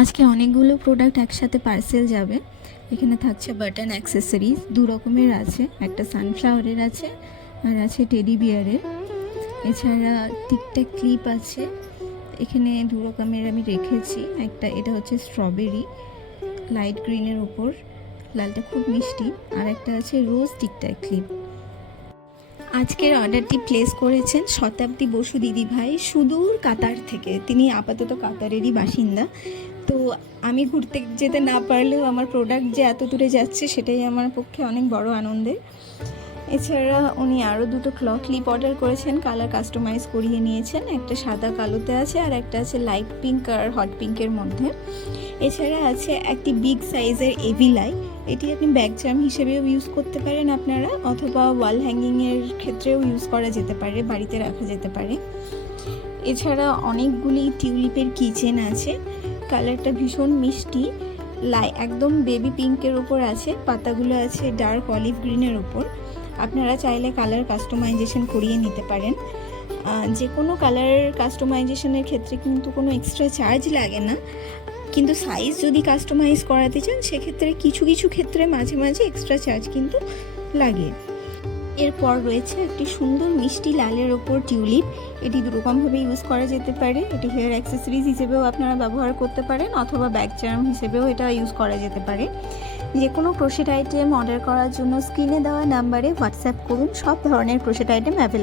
আজকে অনেকগুলো প্রোডাক্ট একসাথে পার্সেল যাবে। এখানে থাকছে বাটন অ্যাক্সেসরিজ, দু রকমের আছে, একটা সানফ্লাওয়ারের আছে আর আছে টেডি বিয়ারের। এছাড়া টিকট্যাক ক্লিপ আছে, এখানে দু রকমের আমি রেখেছি। একটা এটা হচ্ছে স্ট্রবেরি লাইট গ্রিনের উপর, লালটা খুব মিষ্টি, আর একটা আছে রোজ টিকট্যাক ক্লিপ। আজকের অর্ডারটি প্লেস করেছেন শতাব্দী বসু দিদিভাই সুদূর কাতার থেকে। তিনি আপাতত কাতারেরই বাসিন্দা। তো আমি ঘুরতে যেতে না পারলেও আমার প্রোডাক্ট যে এত দূরে যাচ্ছে সেটাই আমার পক্ষে অনেক বড় আনন্দের। এছাড়া উনি আরও দুটো ক্লিপ অর্ডার করেছেন, কালার কাস্টমাইজ করিয়ে নিয়েছেন। একটা সাদা কালোতে আছে আর একটা আছে লাইট পিঙ্ক আর হট পিঙ্কের মধ্যে। এছাড়া আছে একটি বিগ সাইজের এভিলাই, এটি আপনি ব্যাগ চার্ম হিসেবেও ইউজ করতে পারেন আপনারা, অথবা ওয়াল হ্যাঙ্গিংয়ের ক্ষেত্রেও ইউজ করা যেতে পারে, বাড়িতে রাখা যেতে পারে। এছাড়া অনেকগুলি টিউলিপের কিচেন আছে, কালারটা ভীষণ মিষ্টি, একদম বেবি পিঙ্কের ওপর আছে, পাতাগুলো আছে ডার্ক অলিভ গ্রিনের ওপর। আপনারা চাইলে কালার কাস্টমাইজেশন করিয়ে নিতে পারেন। যে কোনো কালার কাস্টমাইজেশনের ক্ষেত্রে কিন্তু কোনো এক্সট্রা চার্জ লাগে না, কিন্তু সাইজ যদি কাস্টমাইজ করাতে চান সেক্ষেত্রে কিছু কিছু ক্ষেত্রে মাঝে মাঝে এক্সট্রা চার্জ কিন্তু লাগে। এরপর রয়েছে একটি সুন্দর মিষ্টি লালের ওপর টিউলিপ, এটি দুরকমভাবে ইউজ করা যেতে পারে। এটি হেয়ার অ্যাক্সেসরিজ হিসেবেও আপনারা ব্যবহার করতে পারেন, অথবা ব্যাগ চার্ম হিসেবেও এটা ইউজ করা যেতে পারে। যে কোনো ক্রোশেট আইটেম অর্ডার করার জন্য স্ক্রিনে দেওয়া নাম্বারে হোয়াটসঅ্যাপ করুন, সব ধরনের ক্রোশেট আইটেম অ্যাভেলেবল।